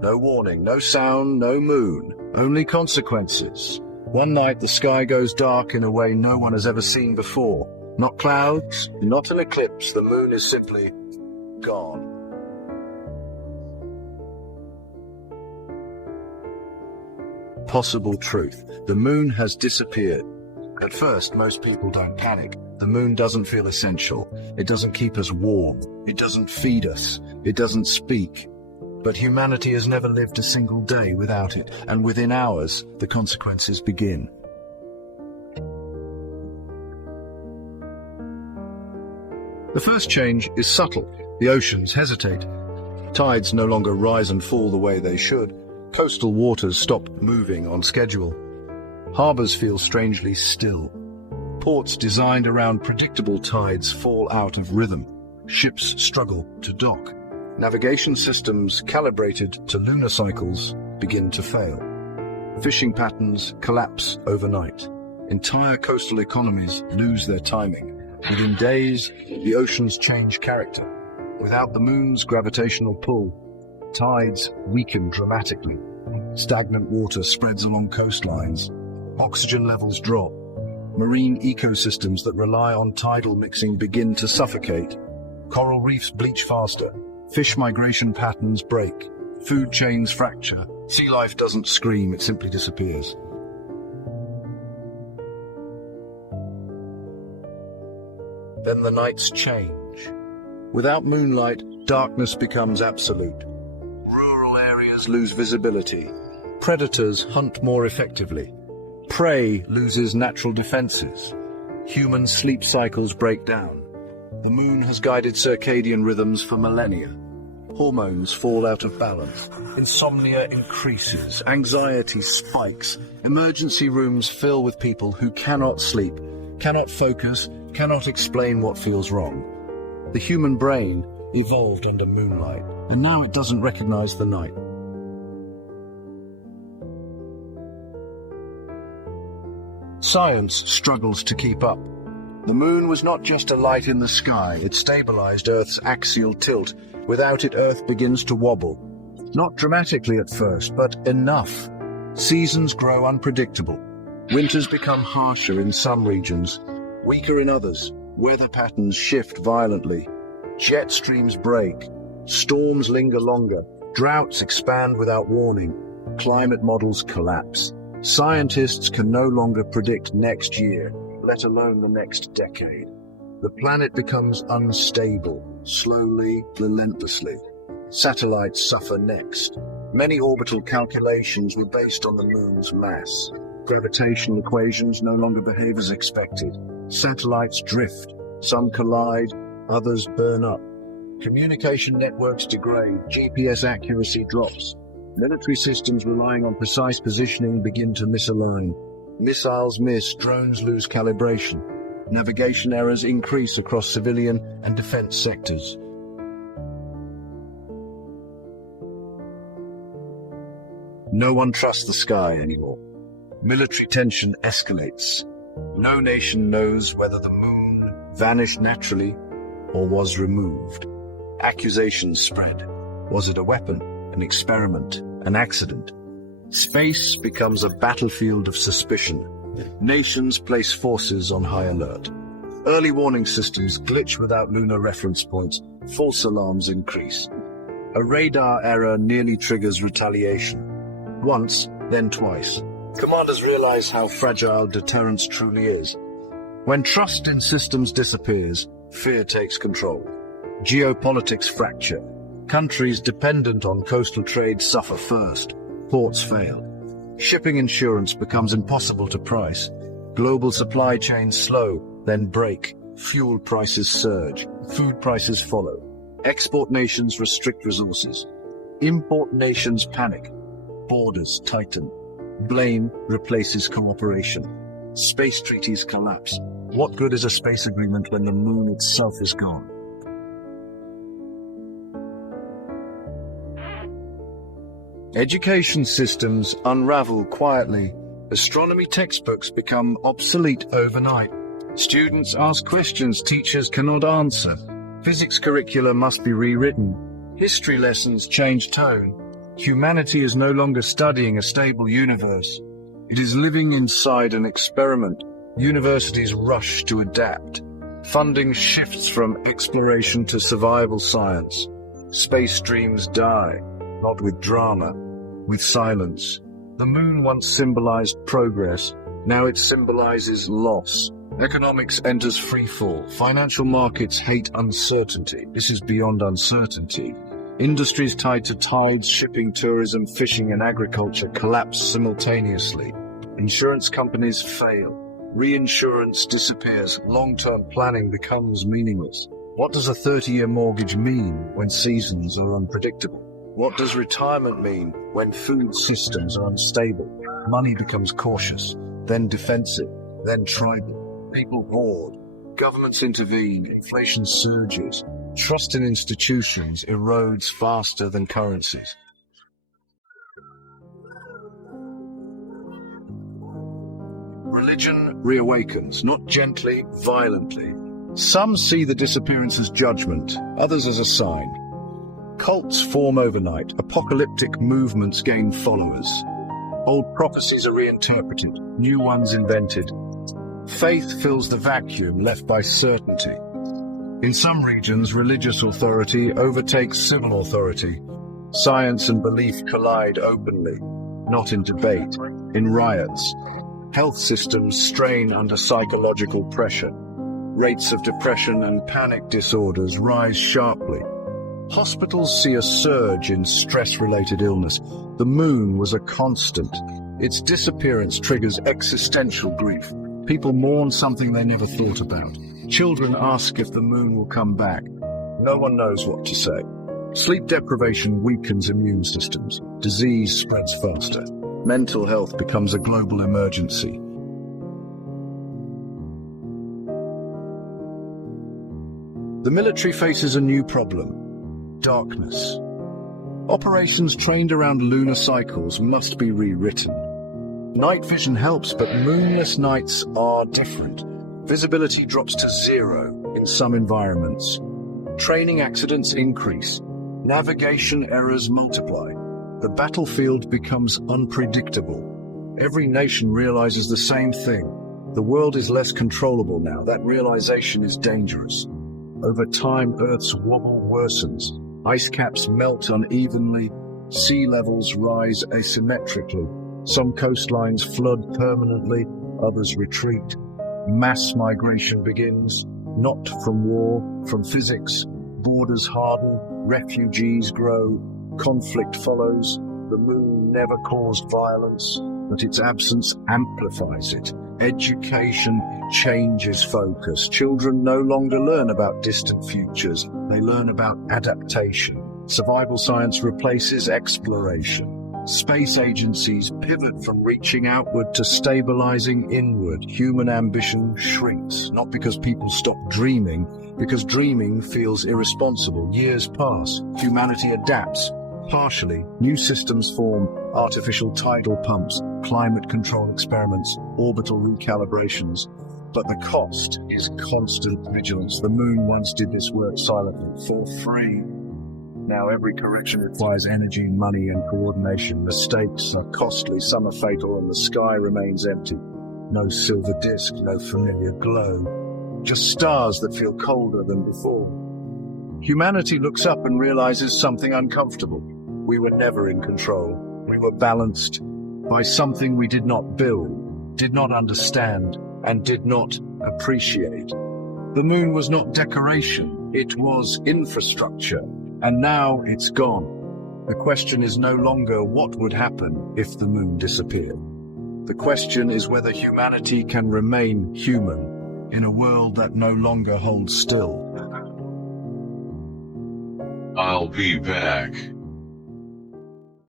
No warning, no sound, no moon, only consequences. One night the sky goes dark in a way no one has ever seen before. Not clouds, not an eclipse, the moon is simply gone. Possible truth. The moon has disappeared. At first, most people don't panic. The moon doesn't feel essential. It doesn't keep us warm. It doesn't feed us. It doesn't speak. But humanity has never lived a single day without it, and within hours, the consequences begin. The first change is subtle. The oceans hesitate. Tides no longer rise and fall the way they should. Coastal waters stop moving on schedule. Harbors feel strangely still. Ports designed around predictable tides fall out of rhythm. Ships struggle to dock. Navigation systems calibrated to lunar cycles begin to fail. Fishing patterns collapse overnight. Entire coastal economies lose their timing. Within days, the oceans change character. Without the moon's gravitational pull, tides weaken dramatically. Stagnant water spreads along coastlines. Oxygen levels drop. Marine ecosystems that rely on tidal mixing begin to suffocate. Coral reefs bleach faster. Fish migration patterns break. Food chains fracture. Sea life doesn't scream, it simply disappears. Then the nights change. Without moonlight, darkness becomes absolute. Rural areas lose visibility. Predators hunt more effectively. Prey loses natural defenses. Human sleep cycles break down. The moon has guided circadian rhythms for millennia. Hormones fall out of balance. Insomnia increases. Anxiety spikes. Emergency rooms fill with people who cannot sleep, cannot focus, cannot explain what feels wrong. The human brain evolved under moonlight, and now it doesn't recognize the night. Science struggles to keep up. The moon was not just a light in the sky, it stabilized Earth's axial tilt. Without it, Earth begins to wobble. Not dramatically at first, but enough. Seasons grow unpredictable. Winters become harsher in some regions, weaker in others. Weather patterns shift violently. Jet streams break. Storms linger longer. Droughts expand without warning. Climate models collapse. Scientists can no longer predict next year, let alone the next decade. The planet becomes unstable, slowly, relentlessly. Satellites suffer next. Many orbital calculations were based on the moon's mass. Gravitational equations no longer behave as expected. Satellites drift. Some collide, others burn up. Communication networks degrade. GPS accuracy drops. Military systems relying on precise positioning begin to misalign. Missiles miss, drones lose calibration. Navigation errors increase across civilian and defense sectors. No one trusts the sky anymore. Military tension escalates. No nation knows whether the moon vanished naturally or was removed. Accusations spread. Was it a weapon, an experiment, an accident? Space becomes a battlefield of suspicion. Nations place forces on high alert. Early warning systems glitch without lunar reference points. False alarms increase. A radar error nearly triggers retaliation. Once, then twice. Commanders realize how fragile deterrence truly is. When trust in systems disappears, fear takes control. Geopolitics fracture. Countries dependent on coastal trade suffer first. Ports fail. Shipping insurance becomes impossible to price. Global supply chains slow, then break. Fuel prices surge. Food prices follow. Export nations restrict resources. Import nations panic. Borders tighten. Blame replaces cooperation. Space treaties collapse. What good is a space agreement when the moon itself is gone? Education systems unravel quietly. Astronomy textbooks become obsolete overnight. Students ask questions teachers cannot answer. Physics curricula must be rewritten. History lessons change tone. Humanity is no longer studying a stable universe. It is living inside an experiment. Universities rush to adapt. Funding shifts from exploration to survival science. Space dreams die, not with drama, with silence. The moon once symbolized progress. Now it symbolizes loss. Economics enters freefall. Financial markets hate uncertainty. This is beyond uncertainty. Industries tied to tides, shipping, tourism, fishing, and agriculture collapse simultaneously. Insurance companies fail. Reinsurance disappears. Long-term planning becomes meaningless. What does a 30-year mortgage mean when seasons are unpredictable? What does retirement mean when food systems are unstable? Money becomes cautious, then defensive, then tribal. People hoard. Governments intervene. Inflation surges. Trust in institutions erodes faster than currencies. Religion reawakens, not gently, violently. Some see the disappearance as judgment, others as a sign. Cults form overnight, apocalyptic movements gain followers. Old prophecies are reinterpreted, new ones invented. Faith fills the vacuum left by certainty. In some regions, religious authority overtakes civil authority. Science and belief collide openly, not in debate, in riots. Health systems strain under psychological pressure. Rates of depression and panic disorders rise sharply. Hospitals see a surge in stress-related illness. The moon was a constant. Its disappearance triggers existential grief. People mourn something they never thought about. Children ask if the moon will come back. No one knows what to say. Sleep deprivation weakens immune systems. Disease spreads faster. Mental health becomes a global emergency. The military faces a new problem: darkness. Operations trained around lunar cycles must be rewritten. Night vision helps, but moonless nights are different. Visibility drops to 0 in some environments. Training accidents increase. Navigation errors multiply. The battlefield becomes unpredictable. Every nation realizes the same thing. The world is less controllable now. That realization is dangerous. Over time, Earth's wobble worsens. Ice caps melt unevenly. Sea levels rise asymmetrically. Some coastlines flood permanently, others retreat. Mass migration begins, not from war, from physics. Borders harden, refugees grow, conflict follows. The moon never caused violence, but its absence amplifies it. Education changes focus. Children no longer learn about distant futures. They learn about adaptation. Survival science replaces exploration. Space agencies pivot from reaching outward to stabilizing inward. Human ambition shrinks, not because people stop dreaming, because dreaming feels irresponsible. Years pass. Humanity adapts. Partially, new systems form: artificial tidal pumps, climate control experiments, orbital recalibrations. But the cost is constant vigilance. The moon once did this work silently, for free. Now every correction requires energy, money, and coordination. Mistakes are costly, some are fatal, and the sky remains empty. No silver disk, no familiar glow. Just stars that feel colder than before. Humanity looks up and realizes something uncomfortable. We were never in control. We were balanced by something we did not build, did not understand, and did not appreciate. The moon was not decoration, it was infrastructure, and now it's gone. The question is no longer what would happen if the moon disappeared. The question is whether humanity can remain human in a world that no longer holds still. I'll be back.